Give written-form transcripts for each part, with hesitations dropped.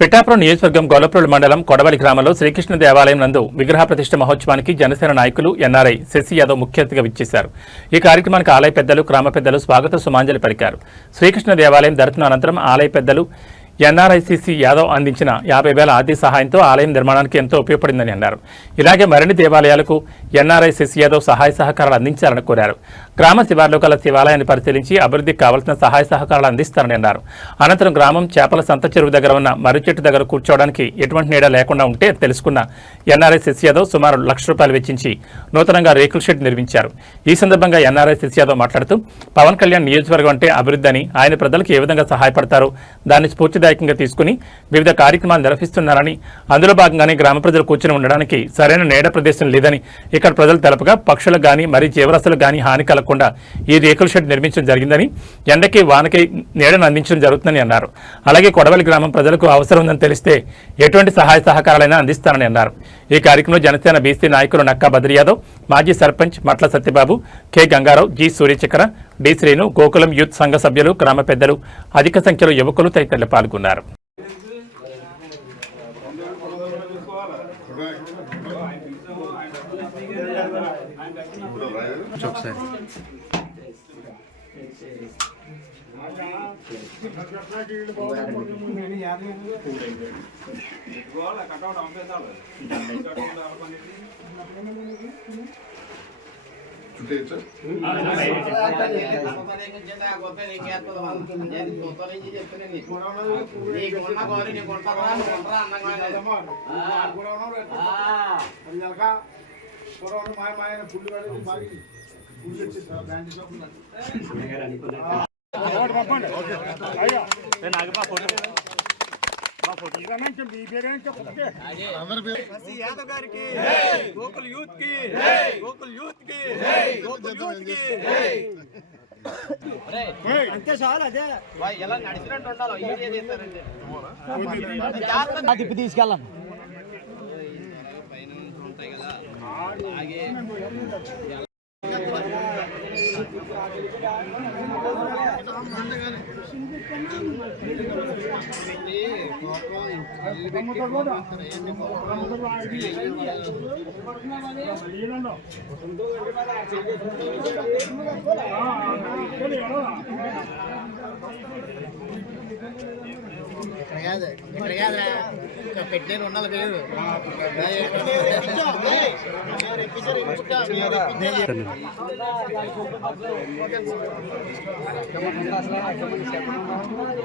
పిఠాపురం నియోజకవర్గం గొల్లప్రోలు మండలం కొడవలి గ్రామంలో శ్రీకృష్ణ దేవాలయం నందు విగ్రహ ప్రతిష్ఠ మహోత్సవానికి జనసేన నాయకులు ఎన్ఆర్ఐ శశి యాదవ్ ముఖ్య అతిథిగా విచ్చేశారు. ఈ కార్యక్రమానికి ఆలయ పెద్దలు, గ్రామ పెద్దలు స్వాగత సుమాంజలి పలికారు. శ్రీకృష్ణ దేవాలయం దర్శనం అనంతరం ఆలయ పెద్దలు ఎన్ఆర్ఐ శశి యాదవ్ అందించిన 50,000 ఆర్థిక సహాయంతో ఆలయం నిర్మాణానికి ఎంతో ఉపయోగపడిందని అన్నారు. ఇలాగే మరిన్ని దేవాలయాలకు ఎన్ఆర్ఐ శశి యాదవ్ సహాయ సహకారాలు అందించాలని కోరారు. గ్రామ శివార్లో గల శివాలయాన్ని పరిశీలించి అభివృద్ధికి కావాల్సిన సహాయ సహకారాలు అందిస్తారని అన్నారు. అనంతరం గ్రామం చేపల సంత చెరువు దగ్గర ఉన్న మర్రి చెట్టు దగ్గర కూర్చోవడానికి ఎటువంటి నీడ లేకుండా ఉంటే తెలుసుకున్న ఎన్ఆర్ఐ శశి యాదవ్ సుమారు ₹1,00,000 వెచ్చించి నూతనంగా రేకుల షెడ్ నిర్మించారు. ఈ సందర్భంగా ఎన్ఆర్ఐ శశి యాదవ్ మాట్లాడుతూ పవన్ కళ్యాణ్ నియోజకవర్గం అంటే అభివృద్ధి అని, ఆయన ప్రజలకు ఏ విధంగా సహాయపడతారో దాన్ని స్ఫూర్తిదాయకంగా తీసుకుని వివిధ కార్యక్రమాలు నిర్వహిస్తున్నారని, అందులో భాగంగానే గ్రామ ప్రజలు కూర్చొని ఉండడానికి సరైన నీడ ప్రదేశం లేదని ఇక్కడ ప్రజలు తెలపగా పక్షులకు గానీ మరి జీవరాశులకు గానీ హాని కలగకుండా ఈ రేకుల షెడ్ నిర్మించడం జరిగిందని, ఎండకి వానకి నీడను అందించడం జరుగుతుందని అన్నారు. అలాగే కొడవలి గ్రామం ప్రజలకు అవసరం ఉందని తెలిస్తే ఎటువంటి సహాయ సహకారాలైనా అందిస్తానని అన్నారు. ఈ కార్యక్రమంలో జనసేన బీసీ నాయకులు నక్కా బద్రి యాదవ్, మాజీ sarpanch Matla Satyababu, K Gangarao, G Suryachakra, D Srinu, Gokulam youth సంఘ సభ్యులు, గ్రామ పెద్దలు, అధిక సంఖ్యలో యువకులు తదితరులు పాల్గొన్నారు. అంతే చాలు. అదే ఎలా నడిచినట్టు ఉండాలి. తిప్పి తీసుకెళ్ళాను. ఇక్కడ కాదురా, పెట్టేది ఉండాలి పేరు.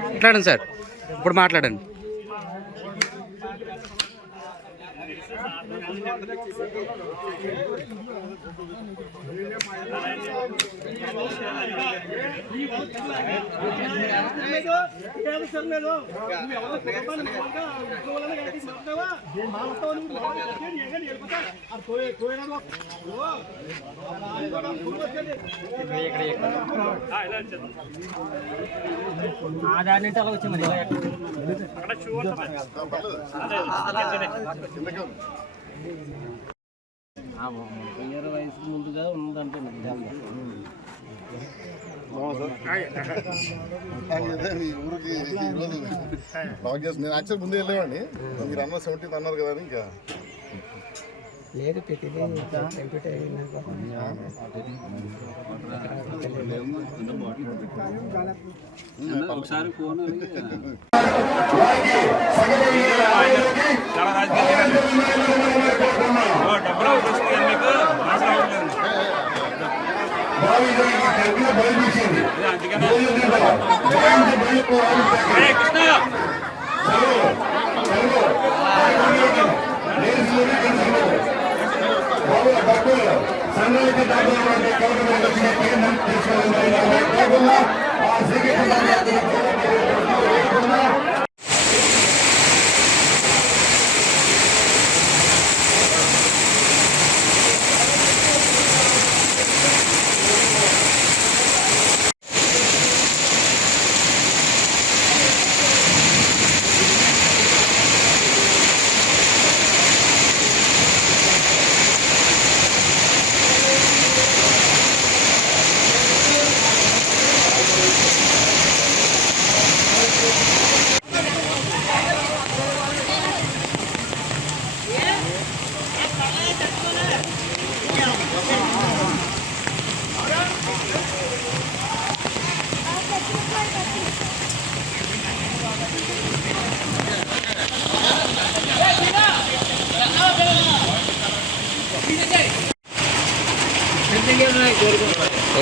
మాట్లాడండి సార్, ఇప్పుడు మాట్లాడండి. ఆధార్ అలా వచ్చి మరి వయసు ముందుగా ఉందంటే ఊరికి ఈరోజు నేను యాక్చువల్ ముందే వెళ్ళేవాడిని. మీరు అన్న 17 అన్నారు కదా, ఇంకా లేదు పెట్టింది ఒకసారి ఫోన్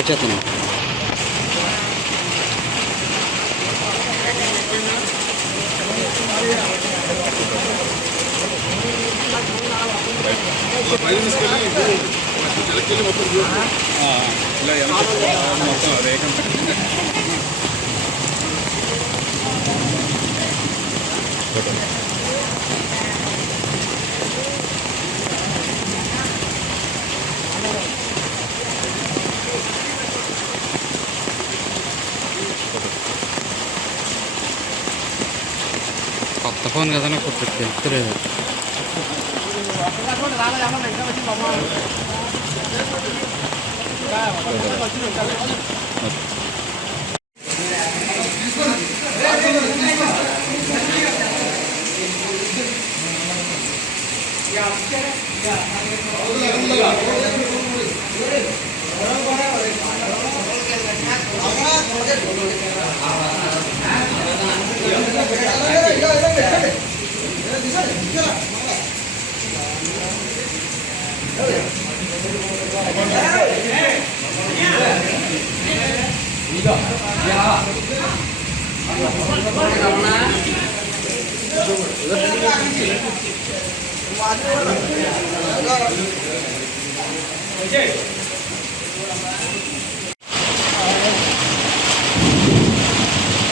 వచ్చేస్తున్నాను. ఇలా ఎంత మొత్తం రేఖ కొత్త ఫోన్ కదా నాకు తెలుస్తలేదు.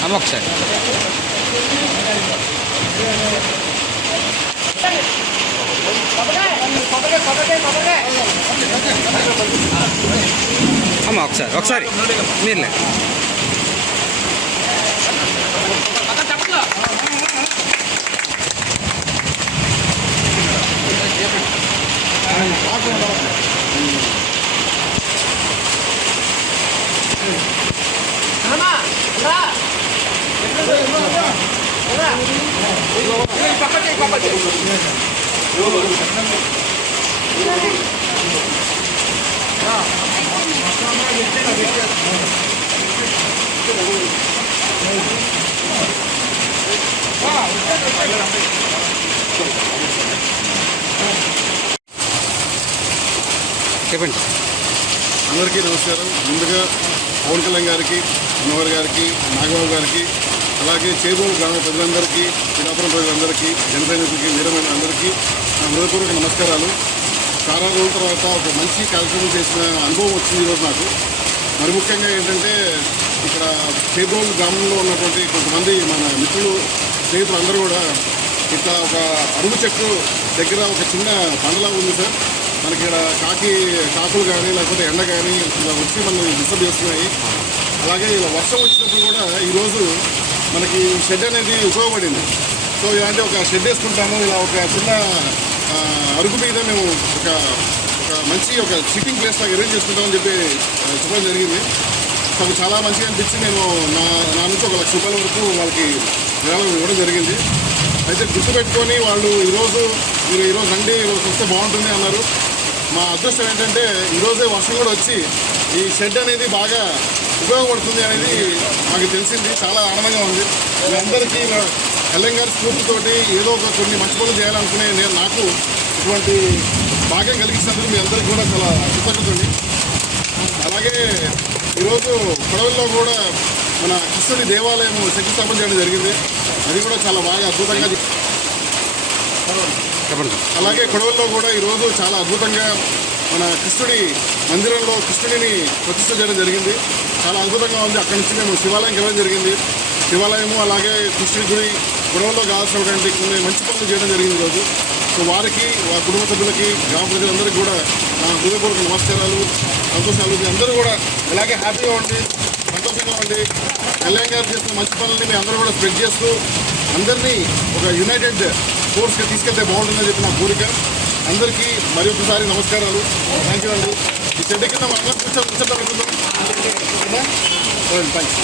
అమ్మ ఒకసారి అమ్మ ఒకసారి మీరులే. చెప్పండి. అందరికీ నమస్కారం. ముందుగా పవన్ కళ్యాణ్ గారికి, మనోహర్ గారికి, నాగబాబు గారికి, అలాగే చేబోలు గ్రామ ప్రజలందరికీ, పిఠాపురం ప్రజలందరికీ, జన సైనికులకి, వీరమైన అందరికీ నా హృదయపూర్వక నమస్కారాలు. చాలా రోజుల తర్వాత ఒక మంచి కార్యక్రమం చేసిన అనుభవం వచ్చింది ఈరోజు నాకు. మరి ముఖ్యంగా ఏంటంటే ఇక్కడ చేబోలు గ్రామంలో ఉన్నటువంటి కొంతమంది మన మిత్రులు, స్నేహితులు అందరూ కూడా ఇట్లా ఒక అరుగు చెట్టు దగ్గర ఒక చిన్న బండలా ఉంది సార్. మనకి ఇక్కడ కాకులు కానీ లేకపోతే ఎండ కానీ ఇలా వచ్చి మనల్ని డిస్టర్బ్ చేస్తున్నాయి. అలాగే ఇలా వర్షం వచ్చినప్పుడు కూడా ఈరోజు మనకి షెడ్ అనేది ఉపయోగపడింది. సో ఇలాంటి ఒక షెడ్ వేసుకుంటాము. ఇలా ఒక చిన్న అరుగు మీద మేము ఒక మంచి ఒక సిట్టింగ్ ప్లేస్ లాగా అరేంజ్ చేసుకుంటామని చెప్పి చెప్పడం జరిగింది. సో చాలా మంచిగా అనిపించి నేను నా నుంచి ఒక ₹1,00,000 వరకు వాళ్ళకి విరాళం ఇవ్వడం జరిగింది. అయితే గుర్తుపెట్టుకొని వాళ్ళు మీరు ఈరోజు రండి, ఈరోజు వస్తే బాగుంటుంది అన్నారు. మా అదృష్టం ఏంటంటే ఈరోజే వర్షం కూడా వచ్చి ఈ షెడ్ అనేది బాగా ఉపయోగపడుతుంది అనేది మాకు తెలిసింది. చాలా ఆనందంగా ఉంది. మీ అందరికీ కళ్యాణ్ గారి స్ఫూర్తితోటి ఏదో ఒక కొన్ని మంచి పనులు చేయాలనుకునే నాకు ఇటువంటి భాగ్యం కలిగించినందుకు మీ అందరికీ కూడా చాలా కృతజ్ఞతలు. అలాగే ఈరోజు కొడవల్లో కూడా మన కృష్ణుడి దేవాలయం శంకుస్థాపన చేయడం జరిగింది. అది కూడా చాలా బాగా అద్భుతంగా. అలాగే కొడవల్లో కూడా ఈరోజు చాలా అద్భుతంగా మన కృష్ణుడి మందిరంలో కృష్ణుడిని ప్రతిష్ఠ చేయడం జరిగింది. చాలా అద్భుతంగా ఉంది. అక్కడి నుంచి మేము శివాలయంకి వెళ్ళడం జరిగింది. శివాలయము అలాగే కృష్ణుడి గుడి గొడవల్లో కావాల్సినటువంటి కొన్ని మంచి పనులు చేయడం జరిగింది ఈరోజు. సో వారికి, వారి కుటుంబ సభ్యులకి, గ్రామ ప్రజలందరికీ కూడా నా హృదయపూర్వక నమస్కారాలు, సంతోషాలు. మీ అందరూ కూడా ఇలాగే హ్యాపీగా ఉండి సంతోషంగా ఉండి కళ్యాణ్ గారు చేసిన మంచి పనులని మీ అందరూ కూడా స్ప్రెడ్ చేస్తూ అందరినీ ఒక యునైటెడ్ ఫోర్స్గా తీసుకెళ్తే బాగుంటుందని చెప్పి నా కోరిక. అందరికీ మరి ఒకసారి నమస్కారాలు. థ్యాంక్ యూ అండి. ఈ చెడ్డ కింద మనం కూర్చోబెట్టుకుందాం. థ్యాంక్స్.